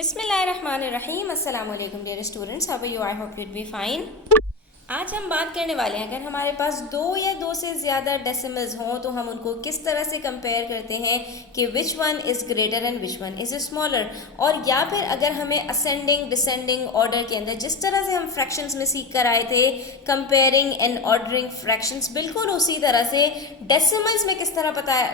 बिस्मिल्लाहिर्रहमानिर्रहीम। अस्सलाम वालेकुम dear students, how are you? I hope you be fine. आज हम बात करने वाले हैं, अगर हमारे पास दो या दो से ज़्यादा डेसिमल्स हों तो हम उनको किस तरह से कंपेयर करते हैं कि which one is greater and which one is smaller. और या फिर अगर हमें असेंडिंग डिसेंडिंग ऑर्डर के अंदर जिस तरह से हम फ्रैक्शंस में सीख कर आए थे कंपेयरिंग एंड ऑर्डरिंग फ्रैक्शंस, बिल्कुल उसी तरह से डेसिमल्स में किस तरह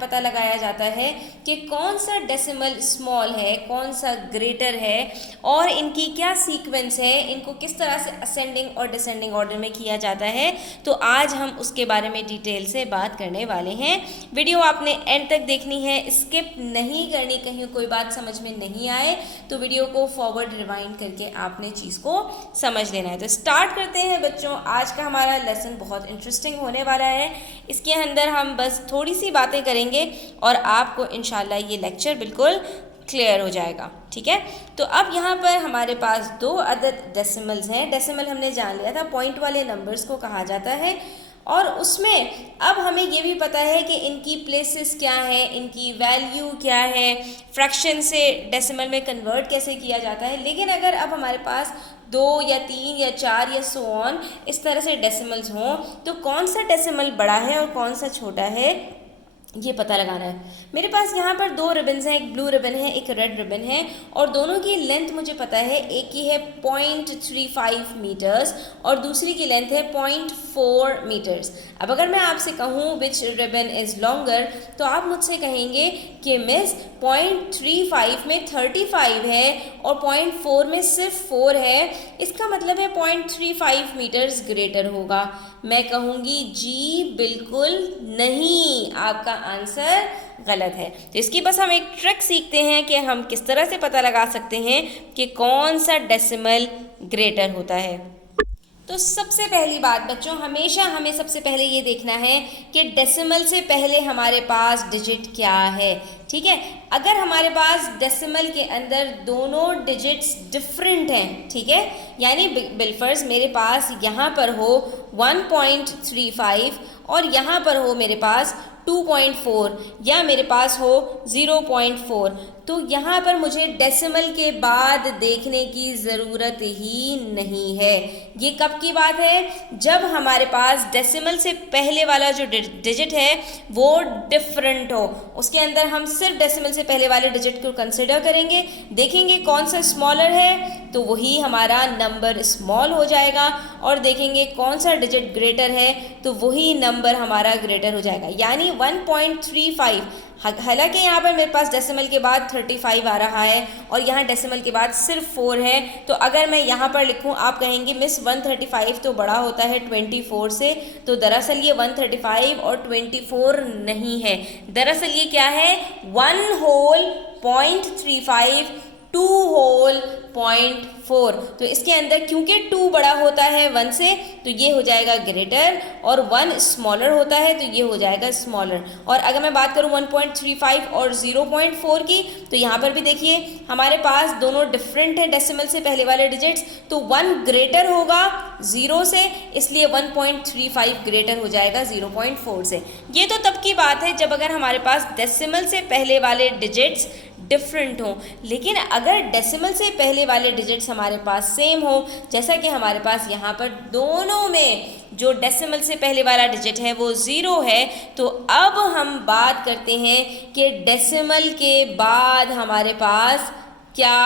पता लगाया जाता है कि कौन सा डेसिमल स्मॉल है, कौन सा ग्रेटर है और इनकी क्या सीक्वेंस है, इनको किस तरह से असेंडिंग और डिसेंडिंग ऑर्डर में किया जाता है। तो आज हम उसके बारे में डिटेल से बात करने वाले हैं। वीडियो आपने एंड तक देखनी है, स्किप नहीं करनी, कहीं कोई बात समझ में नहीं आए तो वीडियो को फॉरवर्ड रिवाइंड करके आपने चीज़ को समझ लेना है। तो स्टार्ट करते हैं बच्चों। आज का हमारा लेसन बहुत इंटरेस्टिंग होने वाला है। इसके अंदर हम बस थोड़ी सी बातें करेंगे और आपको इंशाल्लाह ये लेक्चर बिल्कुल क्लियर हो जाएगा। ठीक है, तो अब यहाँ पर हमारे पास दो अदद डेसिमल्स हैं। डेसिमल हमने जान लिया था, पॉइंट वाले नंबर्स को कहा जाता है। और उसमें अब हमें ये भी पता है कि इनकी प्लेसेस क्या हैं, इनकी वैल्यू क्या है, फ्रैक्शन से डेसिमल में कन्वर्ट कैसे किया जाता है। लेकिन अगर अब हमारे पास दो या तीन या चार या सो ऑन इस तरह से डेसिमल्स हों तो कौन सा डेसिमल बड़ा है और कौन सा छोटा है ये पता लगाना है। मेरे पास यहाँ पर दो रिबन्स हैं, एक ब्लू रिबन है, एक रेड रिबन है और दोनों की लेंथ मुझे पता है। एक की है 0.35 मीटर्स और दूसरी की लेंथ है 0.4 मीटर्स। अब अगर मैं आपसे कहूँ विच रिबन इज़ लॉन्गर तो आप मुझसे कहेंगे कि मिस 0.35 में 35 है और 0.4 में सिर्फ 4 है, इसका मतलब है 0.35 मीटर्स ग्रेटर होगा। मैं कहूँगी जी बिल्कुल नहीं, आपका आंसर गलत है। तो इसकी बस हम एक ट्रिक सीखते हैं कि हम किस तरह से पता लगा सकते हैं कि कौन सा डेसिमल ग्रेटर होता है। तो सबसे पहली बात बच्चों, हमेशा हमें सबसे पहले ये देखना है कि डेसिमल से पहले हमारे पास डिजिट क्या है। ठीक है, अगर हमारे पास डेसिमल के अंदर दोनों डिजिट्स डिफरेंट हैं, ठीक है, यानी बिलफर्ज मेरे पास यहाँ पर हो 1.35 और यहाँ पर हो मेरे पास 2.4 या मेरे पास हो 0.4, तो यहाँ पर मुझे डेसिमल के बाद देखने की ज़रूरत ही नहीं है। ये कब की बात है? जब हमारे पास डेसिमल से पहले वाला जो डिजिट है वो डिफरेंट हो। उसके अंदर हम सिर्फ डेसिमल से पहले वाले डिजिट को कंसिडर करेंगे, देखेंगे कौन सा स्मॉलर है तो वही हमारा नंबर स्मॉल हो जाएगा और देखेंगे कौन सा डिजिट ग्रेटर है तो वही नंबर हमारा ग्रेटर हो जाएगा। यानी 1.35, हालांकि यहाँ पर मेरे पास डेसिमल के बाद 35 आ रहा है और यहाँ डेसिमल के बाद सिर्फ 4 है, तो अगर मैं यहाँ पर लिखूँ आप कहेंगे मिस 135 तो बड़ा होता है 24 से, तो दरअसल ये 135 और 24 नहीं है। दरअसल ये क्या है, 1 होल 0.35 2 होल 0.4। तो इसके अंदर क्योंकि 2 बड़ा होता है 1 से तो ये हो जाएगा ग्रेटर और 1 स्मॉलर होता है तो ये हो जाएगा स्मॉलर। और अगर मैं बात करूँ 1.35 और 0.4 की तो यहाँ पर भी देखिए हमारे पास दोनों डिफरेंट है डेसिमल से पहले वाले डिजिट्स, तो 1 ग्रेटर होगा 0 से, इसलिए 1.35 ग्रेटर हो जाएगा 0.4 से। ये तो तब की बात है जब अगर हमारे पास डेसिमल से पहले वाले डिजिट्स डिफरेंट हो। लेकिन अगर डेसिमल से पहले वाले डिजिट्स हमारे पास सेम हो, जैसा कि हमारे पास यहाँ पर दोनों में जो डेसिमल से पहले वाला डिजिट है वो 0 है, तो अब हम बात करते हैं कि डेसिमल के बाद हमारे पास क्या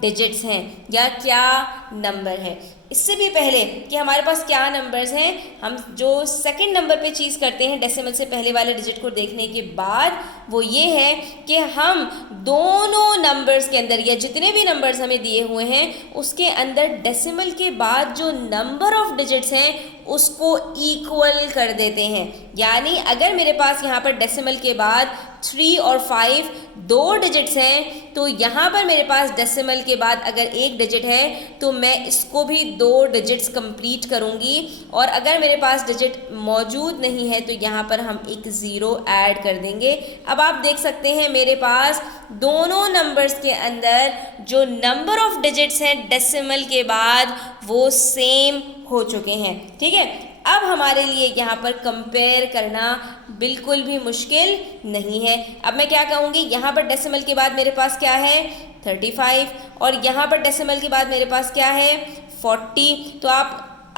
डिजिट्स हैं या क्या नंबर है। इससे भी पहले कि हमारे पास क्या नंबर्स हैं, हम जो सेकंड नंबर पे चीज़ करते हैं डेसिमल से पहले वाले डिजिट को देखने के बाद, वो ये है कि हम दोनों नंबर्स के अंदर या जितने भी नंबर्स हमें दिए हुए हैं उसके अंदर डेसिमल के बाद जो नंबर ऑफ डिजिट्स हैं उसको इक्वल कर देते हैं। यानी अगर मेरे पास यहाँ पर डेसिमल के बाद 3 और 5 दो डिजिट्स हैं तो यहाँ पर मेरे पास डेसिमल के बाद अगर एक डिजिट है तो मैं इसको भी 2 डिजिट्स कंप्लीट करूँगी, और अगर मेरे पास डिजिट मौजूद नहीं है तो यहाँ पर हम एक 0 ऐड कर देंगे। अब आप देख सकते हैं मेरे पास दोनों नंबर्स के अंदर जो नंबर ऑफ डिजिट्स हैं डेसिमल के बाद वो सेम हो चुके हैं। ठीक है, अब हमारे लिए यहाँ पर कंपेयर करना बिल्कुल भी मुश्किल नहीं है। अब मैं क्या कहूँगी, यहाँ पर डेसिमल के बाद मेरे पास क्या है 35, और यहाँ पर डेसिमल के बाद मेरे पास क्या है 40। तो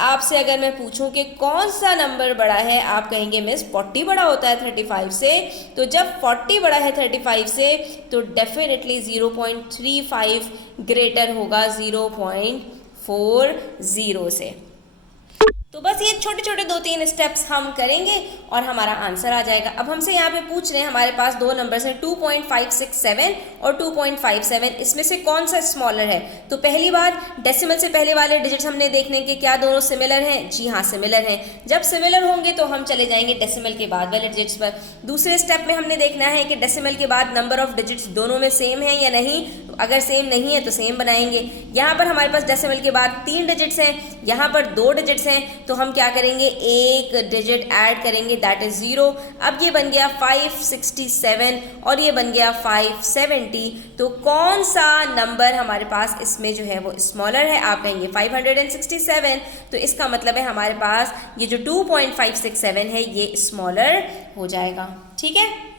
आपसे अगर मैं पूछूं कि कौन सा नंबर बड़ा है, आप कहेंगे मिस 40 बड़ा होता है 35 से। तो जब 40 बड़ा है 35 से तो डेफिनेटली 0.35 ग्रेटर होगा 0.40 से। तो बस ये छोटे छोटे 2-3 स्टेप्स हम करेंगे और हमारा आंसर आ जाएगा। अब हमसे यहाँ पे पूछ रहे हैं, हमारे पास दो नंबर्स हैं 2.567 और 2.57, इसमें से कौन सा स्मॉलर है। तो पहली बात, डेसिमल से पहले वाले डिजिट्स हमने देखने के क्या दोनों सिमिलर हैं, जी हाँ सिमिलर हैं। जब सिमिलर होंगे तो हम चले जाएंगे डेसिमल के बाद वाले डिजिट्स पर। दूसरे स्टेप में हमने देखना है कि डेसिमल के बाद नंबर ऑफ डिजिट्स दोनों में सेम है या नहीं। अगर सेम नहीं है तो सेम बनाएंगे। यहाँ पर हमारे पास डेसिमल के बाद 3 डिजिट्स हैं, यहाँ पर 2 डिजिट्स हैं, तो हम क्या करेंगे, एक डिजिट ऐड करेंगे, दैट इज 0। अब ये बन गया 567 और ये बन गया 570। तो कौन सा नंबर हमारे पास इसमें जो है वो स्मॉलर है, आप कहेंगे 567। तो इसका मतलब है हमारे पास ये जो 2.567 है ये स्मॉलर हो जाएगा। ठीक है,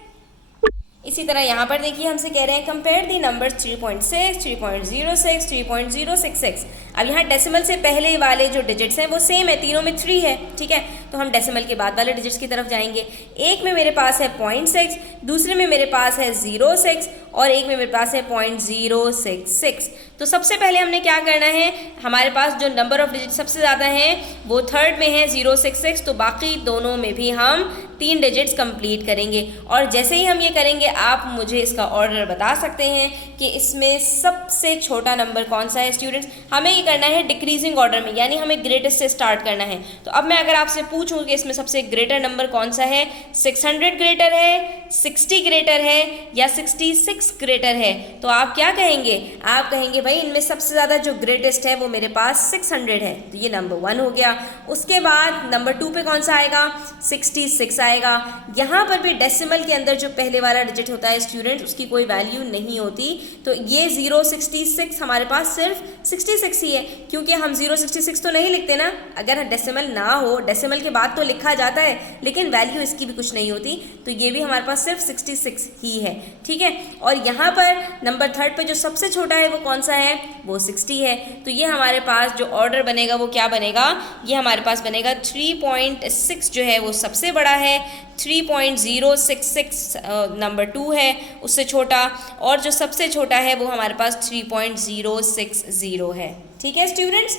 इसी तरह यहाँ पर देखिए हमसे कह रहे हैं कंपेयर दी नंबर्स 3.6, 3.06, 3.066। अब यहाँ डेसिमल से पहले वाले जो डिजिट्स हैं वो सेम है, तीनों में 3 है। ठीक है, तो हम डेसिमल के बाद वाले डिजिट्स की तरफ जाएंगे। एक में मेरे पास है 0.6, दूसरे में मेरे पास है 0.6 और एक में मेरे पास है 0.066। तो सबसे पहले हमने क्या करना है, हमारे पास जो नंबर ऑफ डिजिट सबसे ज़्यादा हैं वो थर्ड में है 066, तो बाकी दोनों में भी हम 3 डिजिट्स कंप्लीट करेंगे। और जैसे ही हम ये करेंगे आप मुझे इसका ऑर्डर बता सकते हैं कि इसमें सबसे छोटा नंबर कौन सा है। स्टूडेंट्स, हमें ये करना है डिक्रीजिंग ऑर्डर में, यानी हमें ग्रेटेस्ट से स्टार्ट करना है। तो अब मैं अगर आपसे पूछूं कि इसमें सबसे ग्रेटर नंबर कौन सा है, 600 ग्रेटर है, 60 ग्रेटर है या 66 ग्रेटर है, तो आप क्या कहेंगे, आप कहेंगे भाई इनमें सबसे ज़्यादा जो ग्रेटेस्ट है वो मेरे पास 600 है, तो ये नंबर 1 हो गया। उसके बाद नंबर 2 पे कौन सा आएगा, 66 आएगा। यहाँ पर भी डेसिमल के अंदर जो पहले वाला डिजिट होता है स्टूडेंट, उसकी कोई वैल्यू नहीं होती, तो ये 066 हमारे पास सिर्फ 66 ही है, क्योंकि हम 066 तो नहीं लिखते ना, अगर डेसिमल ना हो, डेसिमल के बाद तो लिखा जाता है लेकिन वैल्यू इसकी भी कुछ नहीं होती, तो ये भी हमारे पास सिर्फ 66 ही है। ठीक है, और यहाँ पर नंबर 3 पे जो सबसे छोटा है वो कौन सा है, वो 60 है। तो ये हमारे पास जो ऑर्डर बनेगा वो क्या बनेगा, ये हमारे पास बनेगा 3.6 जो है वो सबसे बड़ा है, 3.066 नंबर 2 है उससे छोटा, और जो सबसे छोटा है वो हमारे पास 3.060 है। ठीक है स्टूडेंट्स,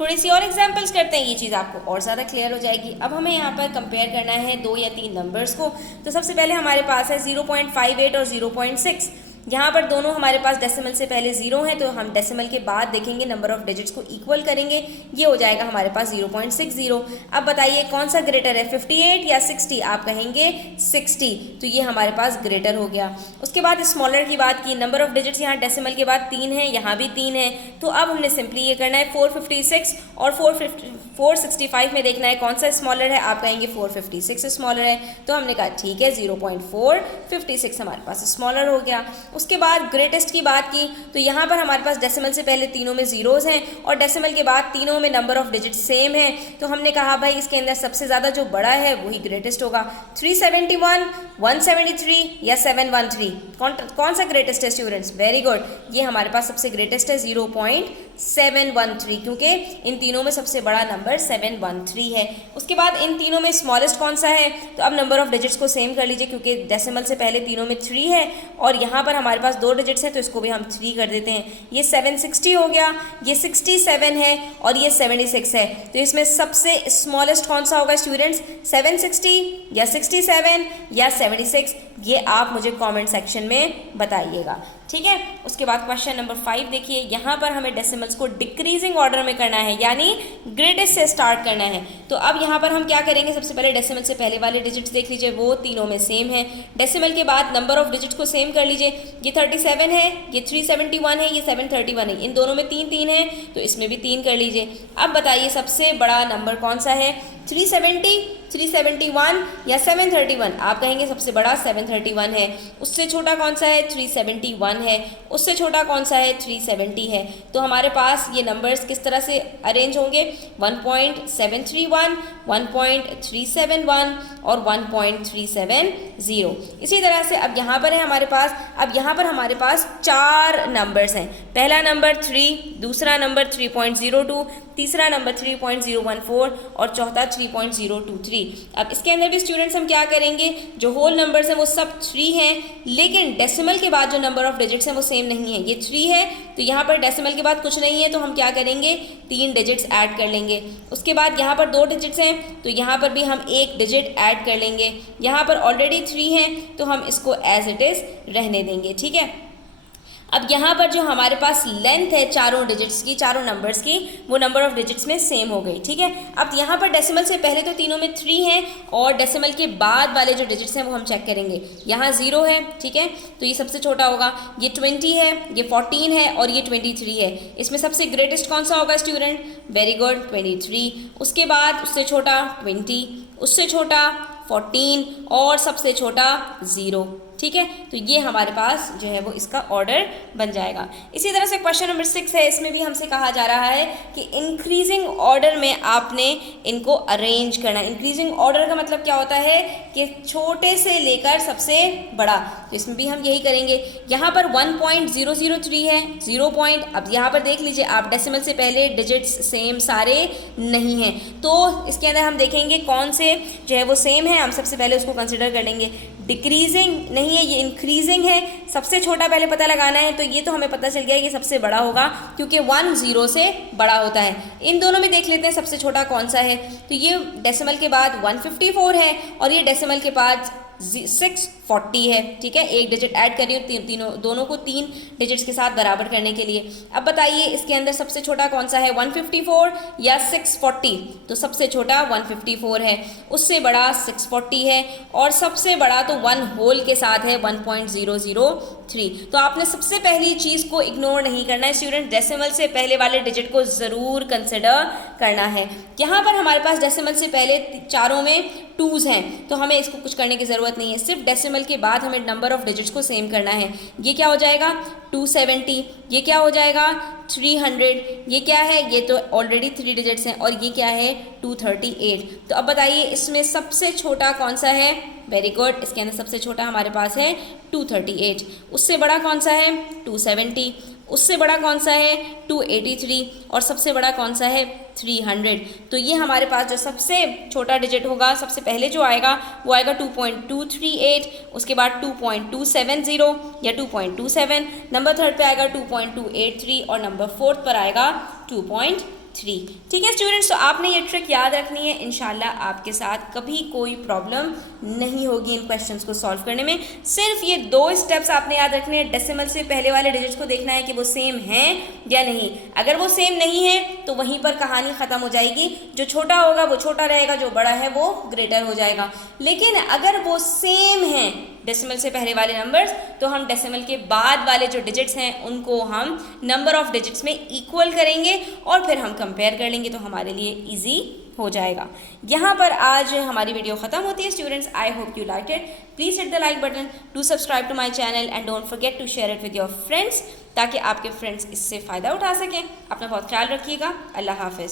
थोड़ी सी और एग्जांपल्स करते हैं, ये चीज़ आपको और ज़्यादा क्लियर हो जाएगी। अब हमें यहाँ पर कंपेयर करना है 2 या 3 नंबर्स को। तो सबसे पहले हमारे पास है 0.58 और 0.6। यहाँ पर दोनों हमारे पास डेसिमल से पहले 0 है, तो हम डेसिमल के बाद देखेंगे नंबर ऑफ डिजिट्स को इक्वल करेंगे, ये हो जाएगा हमारे पास 0.60। अब बताइए कौन सा ग्रेटर है, 58 या 60, आप कहेंगे 60, तो ये हमारे पास ग्रेटर हो गया। उसके बाद स्मॉलर की बात की, नंबर ऑफ डिजिट्स यहाँ डेसिमल के बाद 3 है, यहाँ भी 3 है, तो अब हमने सिंपली ये करना है 456 और 465 में देखना है कौन सा स्मॉलर है, आप कहेंगे 456 स्मॉलर है, तो हमने कहा ठीक है 0.456 हमारे पास स्मॉलर हो गया। उसके बाद ग्रेटेस्ट की बात की, तो यहाँ पर हमारे पास डेसिमल से पहले तीनों में जीरोस हैं और डेसिमल के बाद तीनों में नंबर ऑफ डिजिट सेम है, तो हमने कहा भाई इसके अंदर सबसे ज़्यादा जो बड़ा है वही ग्रेटेस्ट होगा। 371, 173 या 713, कौन सा ग्रेटेस्ट है स्टूडेंट्स, वेरी गुड, ये हमारे पास सबसे ग्रेटेस्ट है 0.713, क्योंकि इन तीनों में सबसे बड़ा नंबर 713 है। उसके बाद इन तीनों में स्मॉलेस्ट कौन सा है, तो अब नंबर ऑफ डिजिट्स को सेम कर लीजिए, क्योंकि डेसिमल से पहले तीनों में 3 है और यहाँ पर हमारे पास 2 डिजिट्स हैं, तो इसको भी हम 3 कर देते हैं, ये 760 हो गया, ये 67 है और ये 76 है। तो इसमें सबसे स्मॉलेस्ट कौन सा होगा स्टूडेंट्स, 760 या 67 या 76, ये आप मुझे कमेंट सेक्शन में बताइएगा। ठीक है, उसके बाद क्वेश्चन नंबर 5 देखिए, यहाँ पर हमें डेसिमल्स को डिक्रीजिंग ऑर्डर में करना है, यानी ग्रेटेस्ट से स्टार्ट करना है। तो अब यहाँ पर हम क्या करेंगे, सबसे पहले डेसिमल से पहले वाले डिजिट्स देख लीजिए, वो तीनों में सेम है। डेसिमल के बाद नंबर ऑफ डिजिट्स को सेम कर लीजिए, ये 37 है, ये 371 है, ये 731 है, इन दोनों में 3 है, तो इसमें भी 3 कर लीजिए। अब बताइए सबसे बड़ा नंबर कौन सा है, 370 371 या 731, आप कहेंगे सबसे बड़ा 731 है। उससे छोटा कौन सा है? 371 है। उससे छोटा कौन सा है? 370 है। तो हमारे पास ये नंबर्स किस तरह से अरेंज होंगे? 1.731, 1.371 और 1.370। इसी तरह से अब यहाँ पर है हमारे पास, अब यहाँ पर हमारे पास 4 नंबर्स हैं। पहला नंबर 3, दूसरा नंबर 3.02, तीसरा नंबर 3.014 और चौथा 3.023। अब इसके अंदर भी स्टूडेंट्स हम क्या करेंगे, जो होल नंबर्स हैं वो सब 3 हैं, लेकिन डेसिमल के बाद जो नंबर ऑफ डिजिट्स हैं वो सेम नहीं है। ये 3 है तो यहाँ पर डेसिमल के बाद कुछ नहीं है, तो हम क्या करेंगे, 3 डिजिट्स ऐड कर लेंगे। उसके बाद यहाँ पर 2 डिजिट्स हैं तो यहाँ पर भी हम 1 डिजिट ऐड कर लेंगे। यहाँ पर ऑलरेडी 3 हैं तो हम इसको एज इट इज़ रहने देंगे, ठीक है। अब यहाँ पर जो हमारे पास लेंथ है चारों डिजिट्स की, चारों नंबर्स की, वो नंबर ऑफ डिजिट्स में सेम हो गई, ठीक है। अब यहाँ पर डेसिमल से पहले तो तीनों में 3 हैं और डेसिमल के बाद वाले जो डिजिट्स हैं वो हम चेक करेंगे। यहाँ 0 है, ठीक है, तो ये सबसे छोटा होगा। ये 20 है, ये 14 है और ये 23 है। इसमें सबसे ग्रेटेस्ट कौन सा होगा स्टूडेंट? Very good, 23। उसके बाद उससे छोटा 20, उससे छोटा 14 और सबसे छोटा 0, ठीक है। तो ये हमारे पास जो है वो इसका ऑर्डर बन जाएगा। इसी तरह से क्वेश्चन नंबर 6 है, इसमें भी हमसे कहा जा रहा है कि इंक्रीजिंग ऑर्डर में आपने इनको अरेंज करना। इंक्रीजिंग ऑर्डर का मतलब क्या होता है कि छोटे से लेकर सबसे बड़ा, तो इसमें भी हम यही करेंगे। यहाँ पर 1.003 है, 0 पॉइंट, अब यहाँ पर देख लीजिए आप, डेसिमल से पहले डिजिट्स सेम सारे नहीं हैं, तो इसके अंदर हम देखेंगे कौन से जो है वो सेम है, हम सबसे पहले उसको कंसिडर कर लेंगे। डिक्रीजिंग नहीं है, ये इंक्रीजिंग है। सबसे छोटा पहले पता लगाना है, तो ये तो हमें पता चल गया कि सबसे बड़ा होगा क्योंकि 1 0 से बड़ा होता है। इन दोनों में देख लेते हैं सबसे छोटा कौन सा है, तो ये डेसिमल के बाद 154 है और ये डेसिमल के बाद 640 है, ठीक है। 1 डिजिट ऐड करिए तीनों दोनों को 3 डिजिट्स के साथ बराबर करने के लिए। अब बताइए इसके अंदर सबसे छोटा कौन सा है, 154 या 640? तो सबसे छोटा 154 है, उससे बड़ा 640 है और सबसे बड़ा तो 1 होल के साथ है 1.003। तो आपने सबसे पहली चीज़ को इग्नोर नहीं करना है स्टूडेंट, डेसिमल से पहले वाले डिजिट को ज़रूर कंसिडर करना है। यहाँ पर हमारे पास डेसिमल से पहले चारों में 2s हैं, तो हमें इसको कुछ करने की ज़रूरत नहीं है, सिर्फ डेसिमल के बाद हमें नंबर ऑफ डिजिट्स को सेम करना है। ये क्या हो जाएगा? 270, ये क्या हो जाएगा? 300, ये क्या है? ये तो ऑलरेडी 3 डिजिट्स हैं और ये क्या है? 238। तो अब बताइए इसमें सबसे छोटा कौन सा है? वेरी गुड, इसके अंदर सबसे छोटा हमारे पास है 238। उससे बड़ा कौन सा है? 270। उससे बड़ा कौन सा है? 283 और सबसे बड़ा कौन सा है? 300। तो ये हमारे पास जो सबसे छोटा डिजिट होगा, सबसे पहले जो आएगा वो आएगा 2.238, उसके बाद 2.270 या 2.27, नंबर 3 पे आएगा 2.283 और नंबर 4 पर आएगा 2.3। ठीक है स्टूडेंट्स, तो आपने ये ट्रिक याद रखनी है, इंशाल्लाह आपके साथ कभी कोई प्रॉब्लम नहीं होगी इन क्वेश्चंस को सॉल्व करने में। सिर्फ ये 2 स्टेप्स आपने याद रखने हैं, डेसिमल से पहले वाले डिजिट्स को देखना है कि वो सेम हैं या नहीं। अगर वो सेम नहीं है तो वहीं पर कहानी ख़त्म हो जाएगी, जो छोटा होगा वो छोटा रहेगा, जो बड़ा है वो ग्रेटर हो जाएगा। लेकिन अगर वो सेम हैं डेसिमल से पहले वाले नंबर्स, तो हम डेसिमल के बाद वाले जो डिजिट्स हैं उनको हम नंबर ऑफ डिजिट्स में इक्वल करेंगे और फिर हम कंपेयर कर लेंगे, तो हमारे लिए इजी हो जाएगा। यहाँ पर आज हमारी वीडियो ख़त्म होती है students. I hope you like it. Please hit the like button, do subscribe to my channel and don't forget to share it with your friends, ताकि आपके फ्रेंड्स इससे फ़ायदा उठा सकें। अपना बहुत ख्याल रखिएगा। अल्लाह हाफिज़।